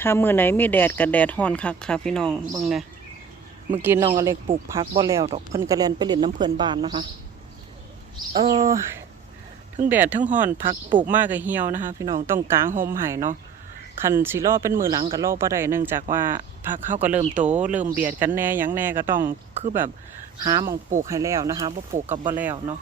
ถ้ามือไหนไมีแดดกับแดดฮ้อนคักค่ะพี่น้องเบิ่งนะเมื่อกี้น้องอเล็กปลูกพักบ่แล้วดอกเพิ่นก็เลนไปเล่นน้ำเพื่อนบ้านนะคะ เออทั้งแดดทั้งฮ้อนพักปลูกมากกับเหี่ยวนะคะ พี่น้องต้องกางห่มไห้เนาะคันสิรอเป็นมือหลังก็รอบ่ได้เนื่องจากว่าพักเข้าก็เริ่มโตเริ่มเบียดกันแน่ยังแน่ก็ต้องคือแบบหาหมองปลูกให้แล้วนะคะบ่ปลูกกับบ่แล้วเนาะ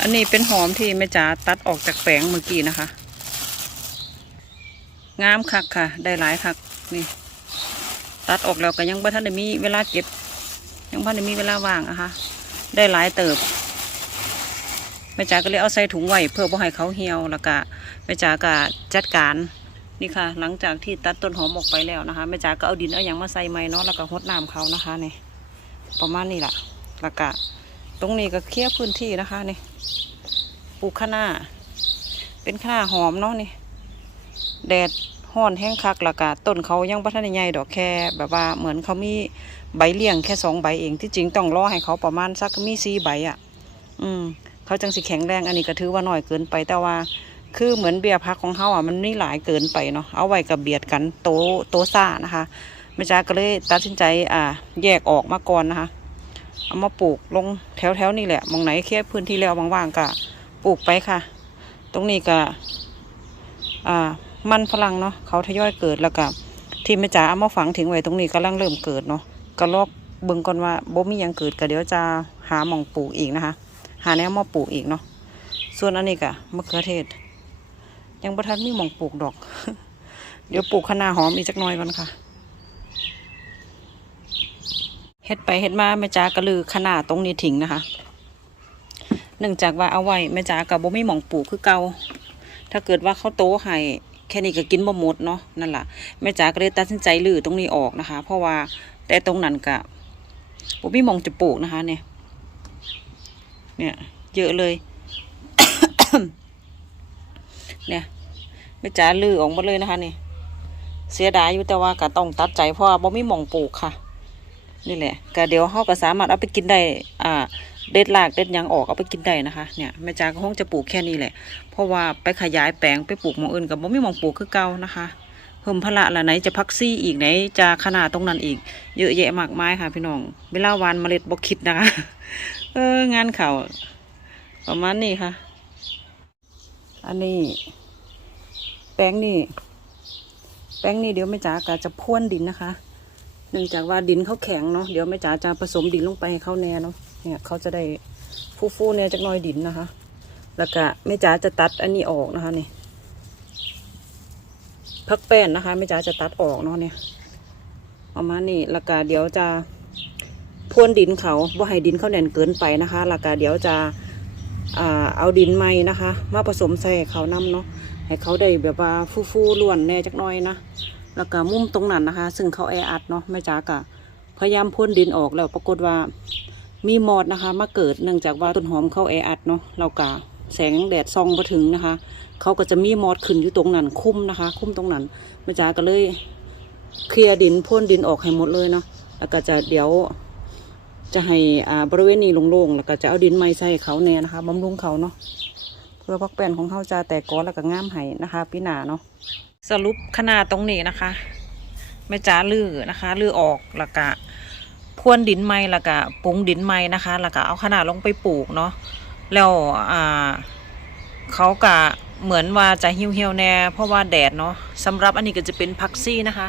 อันนี้เป็นหอมที่แม่จ๋าตัดออกจากแปลงเมื่อกี้นะคะ งามคักค่ะ ได้หลายคักนี่ ตัดออกแล้วก็ยังบ่ทันได้มีเวลาเก็บ ยังบ่ทันได้มีเวลาว่างอะคะ ได้หลายเติบแม่จ๋าก็เลยเอาใส่ถุงไว้เพื่อบ่ให้เขาเหี่ยวแล้วก็แม่จ๋าก็จัดการนี่ค่ะ หลังจากที่ตัดต้นหอมออกไปแล้วนะคะแม่จ๋าก็เอาดินเอาหยังมาใส่ใหม่เนาะแล้วก็รดน้ำเขานะคะนี่ประมาณนี้ละแล้วก็ตรงนี้ก็เคลียร์พื้นที่นะคะนี่ปลูกคะน้าเป็นคะน้าหอมเนาะนี่ แดดห้อนแห้งคักแล้วก็ต้นเขายังบ่ทันได้ใหญ่ดอกแค่แบบว่าเหมือนเขามีใบเลี้ยงแค่สองใบเองที่จริงต้องรอให้เขาประมาณสักมีสี่ใบอะ อืม เขาจังสิแข็งแรงอันนี้ก็ถือว่าน้อยเกินไปแต่ว่า คือเหมือนเบียร์พักของเขาอะมันนี่หลายเกินไปเนาะเอาไว้กับเบียดกันโตโตซ่านะคะแม่จ้าก็เลยตัดสินใจอ่า แยกออกมาก่อนนะคะ เอามาปลูกลงแถวแถวๆนี่แหละมองไหนแค่พื้นที่แล้วว่างๆก็ปลูกไปค่ะ ตรงนี้ก็อ่า มันฝรั่งเนาะเขาทยอยเกิดแล้วก็ที่แม่จ๋าเอามาฝังทิ้งไว้ตรงนี้กำลังเริ่มเกิดเนาะก็ลอกเบิ่งก่อนว่าบ่มียังเกิดก็เดี๋ยวจะหาหม่องปลูกอีกนะคะ หาแนวมาปลูกอีกเนาะส่วนอันนี้ก็มะเขือเทศ ยังบ่ทันมีหม่องปลูกดอก เดี๋ยวปลูกคะน้าหอมอีกจักหน่อยก่อนค่ะเฮ็ดไปเฮ็ดมาแม่จ๋าก็ลือคะน้าตรงนี้ทิ้งนะคะเนื่องจากว่าเอาไว้แม่จ๋ากับบ่มีหม่องปลูกคือเก่าถ้าเกิดว่าเขาโตให้ แค่นี้ก็กินบ่หมดเนาะนั่นแหละแม่จ๋าก็เลยตัดสินใจลื้อตรงนี้ออกนะคะ เพราะว่าแต่ตรงนั้นก็บ่มีหมองจะปลูกนะคะ เนี่ย เนี่ย เยอะเลย เนี่ยแม่จ๋าลื้อออกหมดเลยนะคะเนี่ยเสียดายอยู่แต่ว่าก็ต้องตัดใจเพราะว่าบ่มีหมองปลูกค่ะ นี่แหละก็เดี๋ยวเขาก็สามารถเอาไปกินได้ อ่า เด็ดรากเด็ดยังออกเอาไปกินได้นะคะเนี่ยแม่จ๋าก็คงจะปลูกแค่นี้แหละ เพราะว่าไปขยายแปลงไปปลูกมองอื่นกับบ่ไมีหมองปลูกคือเก่านะคะเพิ่มพละละไหนจะพักซี่อีกไหนจะขนาดตรงนั้นอีก เยอะแยะมากมายค่ะพี่น้องเวลาวานเมล็ดบ่คิดนะคะ เอองานเขาประมาณนี้ค่ะ อันนี้แป้งนี่แป้งนี่เดี๋ยวแม่จ๋าก็จะพ่วนดินนะคะ เนื่องจากว่าดินเขาแข็งเนาะเดี๋ยวแม่จ๋าจะผสมดินลงไปให้เขาแน่เนาะ เนี่ยเขาจะได้ฟูๆเนี่ยจากน้อยดินนะคะ แล้วก็แม่จ๋าจะตัดอันนี้ออกนะคะนี่พักแป้นนะคะแม่จ๋าจะตัดออกเนาะเนี่ยประมานี้แล้วก็เดี๋ยวจะพ่วนดินเขาว่าให้ดินเขาแน่นเกินไปนะคะแล้วก็เดี๋ยวจะอเอาดินใหม่นะคะ มาผสมใส่เขานํเนาะให้เขาได้แบบว่าฟูๆล้วนแน่จักน้อยนะแล้วก็มุมตรงนั้นนะคะ ซึ่งเขาแออัดเนาะแม่จ๋าก็พยายามพ่นดินออกแล้วปรากฏว่า มีมอดนะคะ มาเกิดเนื่องจากว่าต้นหอมเขาแออัดเนาะเรากะแสงแดดส่องมาถึงนะคะ เขาก็จะมีมอดขึ้นอยู่ตรงนั้นคุ้มนะคะ คุ้มตรงนั้นแม่จ๋าก็เลยเคลียร์ดินพ่นดินออกให้หมดเลยเนาะแล้วก็จะเดี๋ยว จะให้อ่าบริเวณนี้โล่งๆแล้วก็จะเอาดินไม้ใส่เขาแน่นะคะบำรุงเขาเนาะเพื่อพักแป้นของเขาจะแตกกอแล้วก็ง่ามไห้นะคะพี่หนาเนาะสรุปขนาดตรงนี้นะคะแม่จ๋าลือนะคะลือออกแล้วก็ พรวนดินไม้แล้วก็ปรุงดินไม้นะคะ แล้วก็เอาขนาดลงไปปลูกเนาะแล้วอ่าเขาก็เหมือนว่าจะเหี่ยวเหี่ยวๆแน่เพราะว่าแดดเนาะสำหรับอันนี้ก็จะเป็นพักซี่นะคะ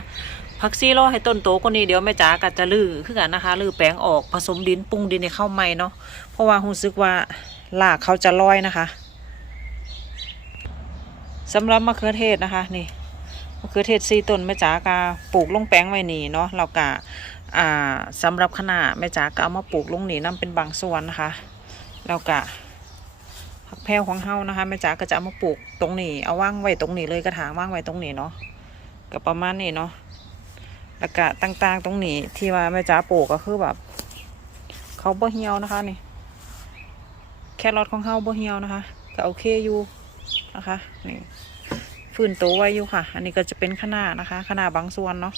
พักซี่รอให้ต้นโตกว่านี้เดี๋ยวแม่จ๋าก็จะลื้อขึ้นกันนะคะลื้อแปลงออกผสมดินปรุงดินในเข้าใหม่เนาะเพราะว่ารู้สึกว่าหลากเขาจะลอยนะคะสำหรับมะเขือเทศนะคะนี่มะเขือเทศสี่ต้นแม่จ๋าก็ปลูกลงแปลงไว้นี่เนาะเราก็ อ่าสำหรับขนาแม่จ๋าก็เอามาปลูกลงนี่นํเป็นบางส่วนนะคะแล้วก็ผักแพรวของเฮานะคะแม่จ๋าก็จะเอามาปลูกตรงนี้เอาว่างไว้ตรงนี้เลยกระถางว่างไว้ตรงนี้เนาะก็ประมาณนี้เนาะแล้วก็ต่างๆตรงนี้ที่ว่าแม่จ๋าปลูกก็คือแบบเขาบ่เหี่ยวนะคะนี่แครอทของเฮาบ่เหี่ยวนะคะก็โอเคอยู่นะคะนี่ฟื้นตัวไว้อยู่ค่ะ อันนี้ก็จะเป็นขนาดนะคะขนาดบางส่วนเนาะ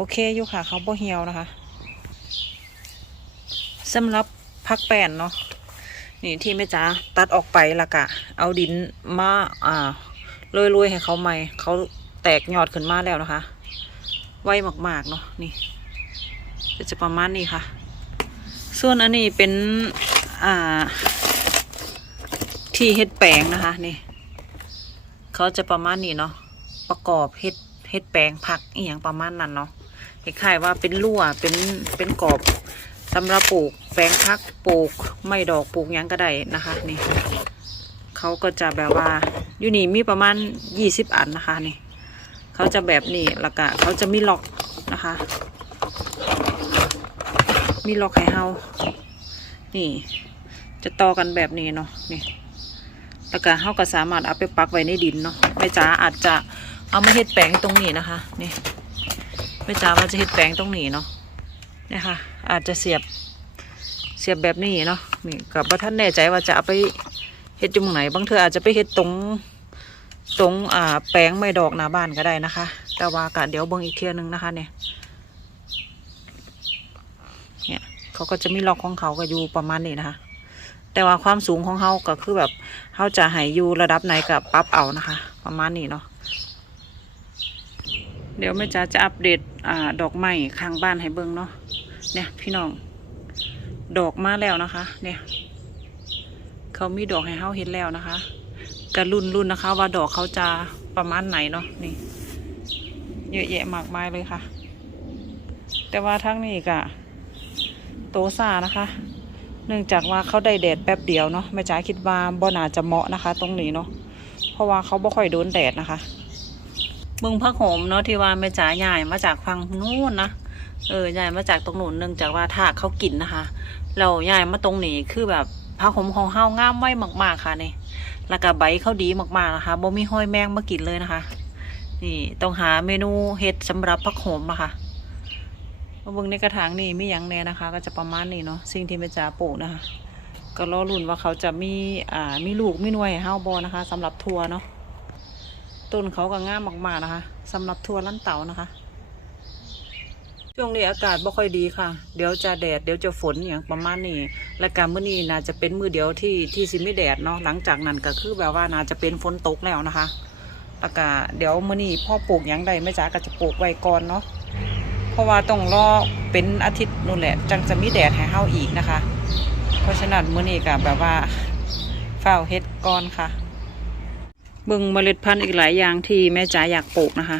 โอเคอยู่ค่ะ เขาบ่เหี่ยวนะคะสำหรับพักแป้นเนาะนี่ที่แม่จ๋าตัดออกไปละกะ เอาดินมาอ่าโรยๆให้เขาใหม่ เขาแตกยอดขึ้นมาแล้วนะคะ ไวมากๆเนาะนี่จะประมาณนี้ค่ะ ส่วนอันนี้เป็นอ่า ที่เฮ็ดแปลงนะคะนี่เขาจะประมาณนี้เนาะประกอบเฮ็ดเฮ็ดแปลงผักอีหยังประมาณนั้นเนาะ คล้ายๆว่าเป็นรั่วเป็นเป็นกรอบสำหรับปลูกแปลงผักปลูกไม่ดอกปลูกยังก็ได้นะคะนี่เขาก็จะแบบว่าอยู่นี่มีประมาณยี่สิบอันนะคะนี่เขาจะแบบนี้แล้วก็เขาจะมีล็อกนะคะ มีล็อกให้เฮานี่ จะต่อกันแบบนี้เนาะนี่แล้วก็เฮาก็สามารถเอาไปปักไว้ในดินเนาะแม่จ๋าอาจจะเอามาเฮ็ดแปลงตรงนี้นะคะนี่ แม่จ๋าว่าจะเฮ็ดแปลงตรงนี้เนาะเนี่ยค่ะ อาจจะเสียบเสียบแบบนี้เนาะนี่กับว่าท่านแน่ใจว่าจะเอาไปเฮ็ดจุ่มไหนบางเธออาจจะไปเฮ็ดตรงตรงอ่าแปลงไม่ดอกหน้าบ้านก็ได้นะคะ แต่ว่ากะเดี๋ยวเบิ่งอีกเทียหนึงนะคะเนี่ยเนี่ยเขาก็จะมีล็อกของเขาก็อยู่ประมาณนี้นะคะ แต่ว่าความสูงของเขาก็คือแบบเขาจะให้อยู่ระดับไหนกับปรับเอานะคะ ประมาณนี้เนาะ เดี๋ยวแม่จ๋าจะอัปเดตอ่าดอกไม้ข้างบ้านให้เบิ่งเนาะเนี่ยพี่น้อง ดอกมาแล้วนะคะ เนี่ย เขามีดอกให้เขาเห็นแล้วนะคะกระรุ่นรุ่นนะคะ ว่าดอกเขาจะประมาณไหนเนาะนี่ เยอะแยะมากมายเลยค่ะ แต่ว่าทั้งนี้กะโตซานะคะ เนื่องจากว่าเขาได้แดดแป๊บเดียวเนาะแม่จ๋าคิดว่าบ่น่าจะเหมาะนะคะ ตรงนี้เนาะเพราะว่าเขาบ่ค่อยโดนแดดนะคะ บิ่งพักโหมเนาะที่ว่าแม่จ๋าใหญ่มาจากฝั่งนู้นนะเออใหญ่มาจากตรงนู้นเนื่องจากว่าถ้าเขากินนะคะเราใหญ่มาตรงนี้คือแบบพักโหมของเฮางามไว้มาก ๆค่ะนี่แล้วก็ใบเขาดีมากๆนะคะบ่มีห้อยแมงมากินเลยนะคะ นี่ต้องหาเมนูเห็ดสำหรับพักโหมอะค่ะมาเบิ่งในกระถางนี่มียังแน่นะคะ ก็จะประมาณนี้เนาะสิ่งที่แม่จ๋าปลูกนะคะก็รอรุ่นว่าเขาจะมีอ่ามีลูกมีหน่วยให้เฮาบอนะคะสำหรับทัวร์เนาะ ต้นเขาก็งามมากๆนะคะสำหรับทัวลั่นเต่านะคะ ช่วงนี้อากาศบ่ค่อยดีค่ะ เดี๋ยวจะแดดเดี๋ยวจะฝนอย่างประมาณนี้ และการมื้อนี้น่าจะเป็นมื้อเดียวที่ที่สิมีแดดเนาะหลังจากนั้นก็คือแบบว่าน่าจะเป็นฝนตกแล้วนะคะแล้วก็เดี๋ยวมื้อนี้พ่อปลูกยังใดแม่จ๋าก็จะปลูกไว้ก่อนเนาะเพราะว่าต้องรอเป็นอาทิตย์นู่นแหละจังจะมีแดดให้เฮาอีกนะคะ เพราะฉะนั้นมื้อนี้ก็แบบว่าเฝ้าเฮ็ดก่อนค่ะ เบิ่งเมล็ดพันธุ์อีกหลายอย่างที่แม่จ๋าอยากปลูกนะคะ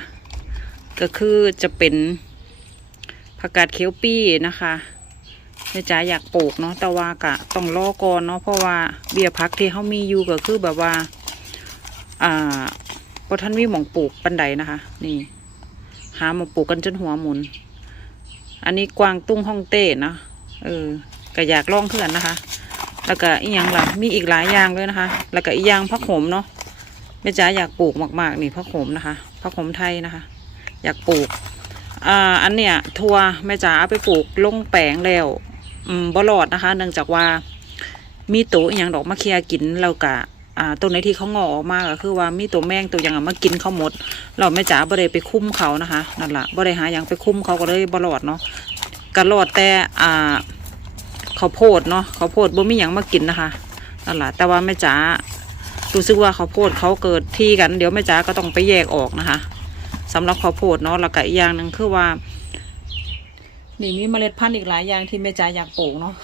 ก็คือจะเป็นผักกาดเขียวปี้นะคะแม่จ๋าอยากปลูกเนาะแต่ว่ากะต้องรอก่อนเนาะเพราะว่าเบี้ยพักที่เขามีอยู่ก็คือแบบว่า อ่าพอท่านมีหมองปลูกปันไดนะคะ นี่ หาหมาปลูกกันจนหัวหมุน อันนี้กวางตุ้งฮ่องเต้นะเออก็อยากลองเพื่อนนะคะ แล้วก็อีกอย่างล่ะมีอีกหลายอย่างเลยนะคะ แล้วก็อีกอย่างผักโขมเนาะ แม่จ๋าอยากปลูกมาก ๆ นี่ผักโขมนะคะผักโขมไทยนะคะ อยากปลูกอ่าอันเนี้ยทัวแม่จ๋าเอาไปปลูกลงแปลงแล้วอืมบ่รอดนะคะ เนื่องจากว่ามีตัวอย่างดอกมะเขียกินแล้วก็อ่าตัวไหนที่เขางอออกมาก็คือว่ามีตัวแมงตัวอย่างอะมากินเขาหมด เราแม่จ๋าบ่ได้ไปคุ้มเขานะคะนั่นแหละบ่ได้หาอย่างไปคุ้มเขาก็เลยบ่รอดเนาะก็รอดแต่อ่าข้าวโพดเนาะข้าวโพดบ่มีหยังมากินนะคะนั่นแหละแต่ว่าแม่จ๋า รู้สึกว่าข้าวโพดเขาเกิดที่กัน เดี๋ยวแม่จ๋าก็ต้องไปแยกออกนะคะสำหรับข้าวโพดเนาะแล้วก็อีกอย่างหนึ่งคือว่า นี่มีเมล็ดพันธุ์อีกหลายอย่างที่แม่จ๋าอยากปลูกเนาะ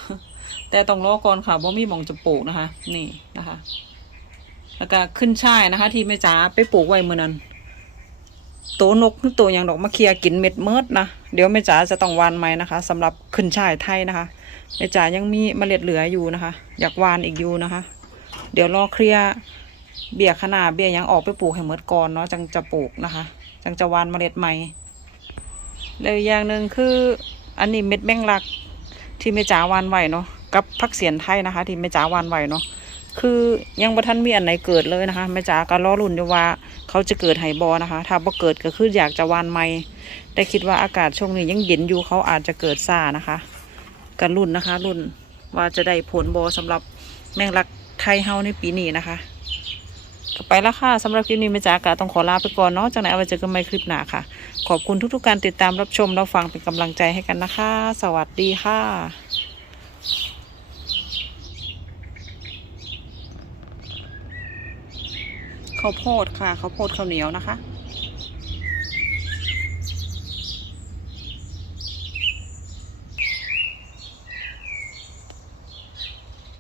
แต่ต้องรอก่อนค่ะบ่มีหมองจะปลูกนะคะ นี่นะคะ แล้วก็ขึ้นช่ายนะคะ ที่แม่จ๋าไปปลูกไว้เมื่อนั้นโตวนกหรือโตวอย่างดอกมะเขียกินเม็ดเมิดนะเดี๋ยวแม่จ๋าจะต้องหวานไหมนะคะสำหรับขึ้นช่ายไทยนะคะแม่จ๋ายังมีเมล็ดเหลืออยู่นะคะ อยากหวานอีกอยู่นะคะ เดี๋ยวรอเคลียร์เบี้ยขนาดเบียยังออกไปปลูกให้หมดก่อนเนาะจังจะปลูกนะคะ จังจะวานเมล็ดใหม่แล้วอย่างหนึ่งคืออันนี้เม็ดแมงลักที่แม่จ๋าวานไหวเนาะกับพักเสียนไทยนะคะ ที่แม่จ๋าวานไหวเนาะคือยังบ่ทันมีอันไหนเกิดเลยนะคะแม่จ๋าก็รอรุ่นอยู่ว่าเขาจะเกิดไหบอนะคะ ถ้าบ่เกิดก็คืออยากจะวานใหม่แต่คิดว่าอากาศช่วงนี้ยังเย็นอยู่เขาอาจจะเกิดซ่านะคะกันรุ่นนะคะ รุ่นว่าจะได้ผลบอสำหรับแมงลัก ไทยเฮาในปีนี้นะคะก็ไปแล้วค่ะสำหรับคลิปนี้แม่จ๋ากะต้องขอลาไปก่อนเนาะจากนั้นเอาไว้เจอกันใหม่คลิปหน้าค่ะ ขอบคุณทุกๆการติดตามรับชมรับฟังเป็นกำลังใจให้กันนะคะ สวัสดีค่ะข้าวโพดค่ะข้าวโพดข้าวเหนียวนะคะ